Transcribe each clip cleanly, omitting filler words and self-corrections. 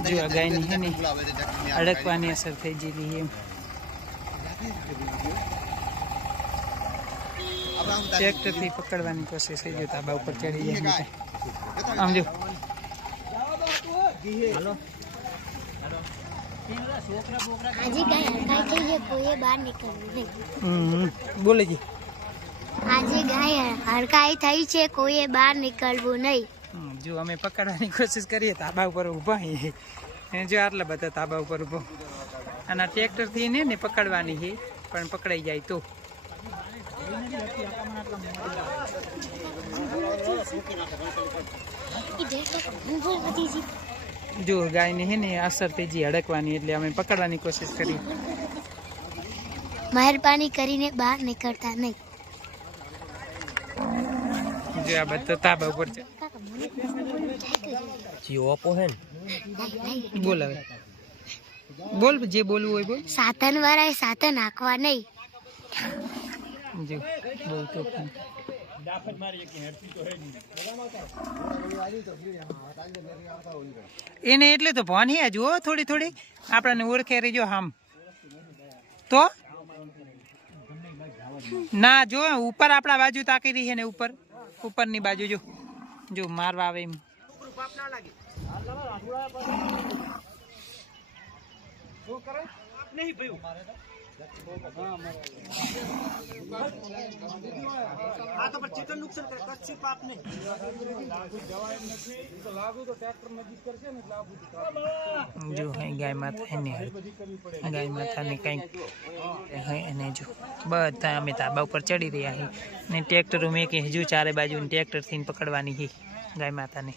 जो गायनी है ने अड़कवानी असर थई जेली है ट्रेक्टर थी पकड़वानी कोशिश है जो ताबा ऊपर चढ़ी जाए आम जो हेलो हाजी गाय हड़काई थई जे कोई बाहर निकलવું નહીં बोले जी हाजी गाय हड़काई थई छे कोई बाहर निकलવું नहीं जो अमे पकड़वानी कोशिश करिए ताबा ऊपर ऊभा है जो आटला बधा ताबा ऊपर ऊभो અને ટ્રેક્ટર થી ને પકડવાની છે પણ પકડાઈ જાય તો जो गाय ने है ने असर तेजी अड़कवानी એટલે અમે પકડવાની કોશિશ કરી મહેરબાની કરીને બહાર નીકળતા નહીં जो आ બધા તાબા ઉપર છે जी ओपो है बोल હવે बोल जे बोलવું હોય बोल સાધન વાળાએ સાધન નાખવા નહીં जो बोल तो એને એટલે તો ભણી આ જો થોડી થોડી આપણને ઓળખે રહીજો આમ તો ના જો ઉપર આપણા બાજુ તાકી રહી છે ને ઉપર ઉપરની બાજુ જો જો મારવા આવે એમ નહીં ભયું આ તો પર ચેતન નુકસાન કરે કચ્છી પાપ નહીં તો લાગુ તો ટ્રેક્ટર મજીદ કરશે ને એટલે આબુ જો હે ગાય માતા ને ગાય માતા ને કઈ હે એને જો બધા અમે તાબા ઉપર ચડી રહ્યા હે ને ટ્રેક્ટર મે કે હજુ ચારે બાજુ ને ટ્રેક્ટર થી પકડવાની હે ગાય માતા ને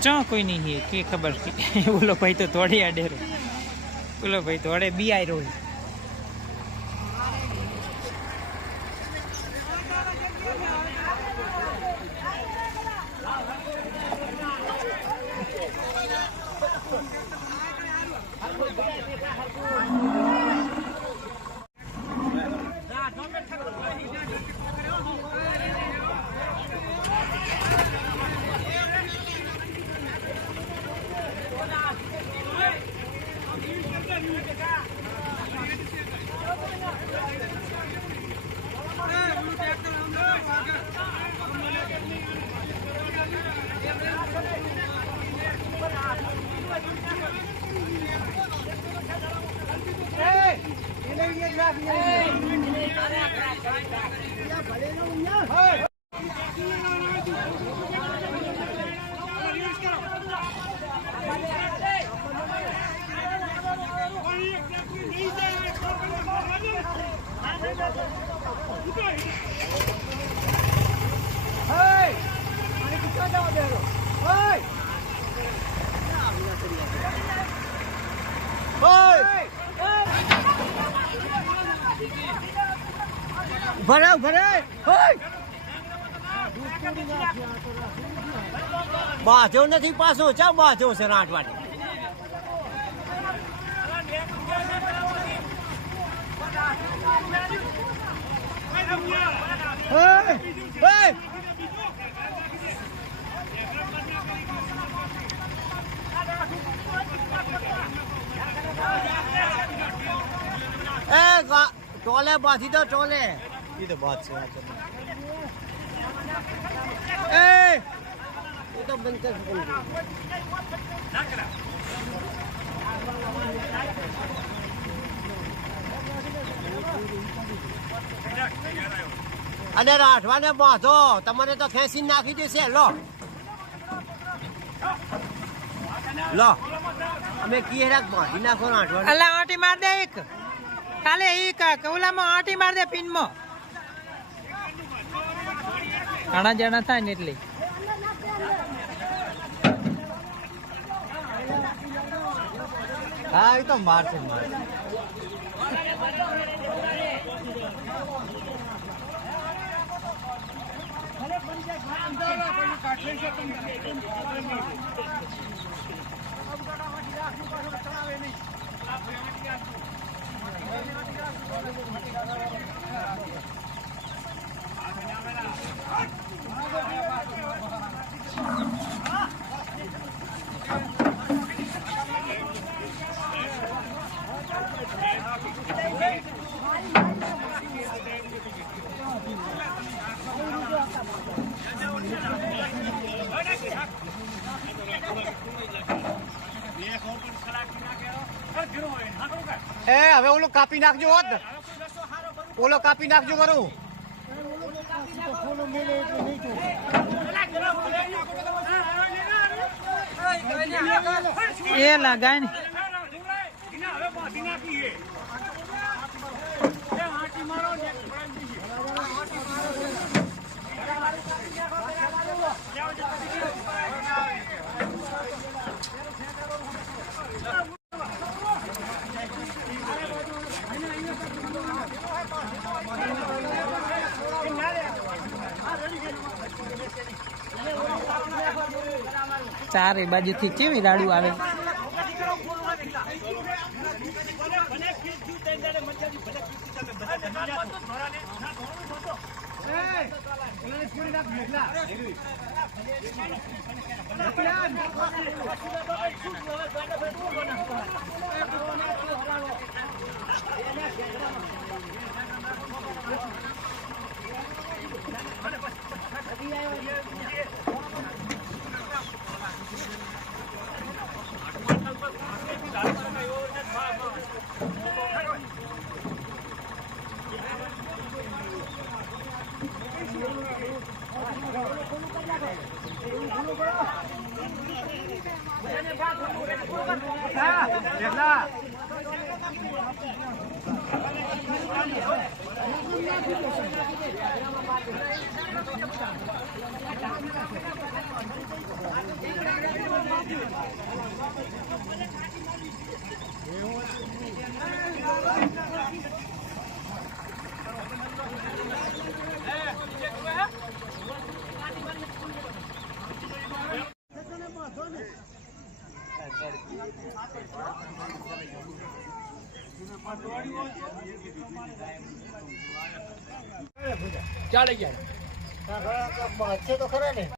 चो कोई नहीं है के खबर बोलो भाई तो थोड़ी आडे रो बोलो भाई थोड़े बी आई रो भरे भरे बाजो नहीं पासो चा बाजो से राठवाड़ी टोले बाधी तो टोले ये तो बात से ये तो बनकर અને રાઠવાને બાંધો, તમને તો ખેંચી નાખી દેશે. લો લો અમે કીએ બાંધી નાખો રાઠવાને. અલા આંટી માર દે એક કાલે એક કૌલામાં આંટી માર દે પિનમાં ઘણા જણા થાય ને એટલે હા એ તો મારશે. હવે ઓલું કાપી નાખજો હોત, ઓલો કાપી નાખજો કરું. એ લગાય ને ચારે બાજુથી કેવી રાડું આવે. ચાલે ગયા.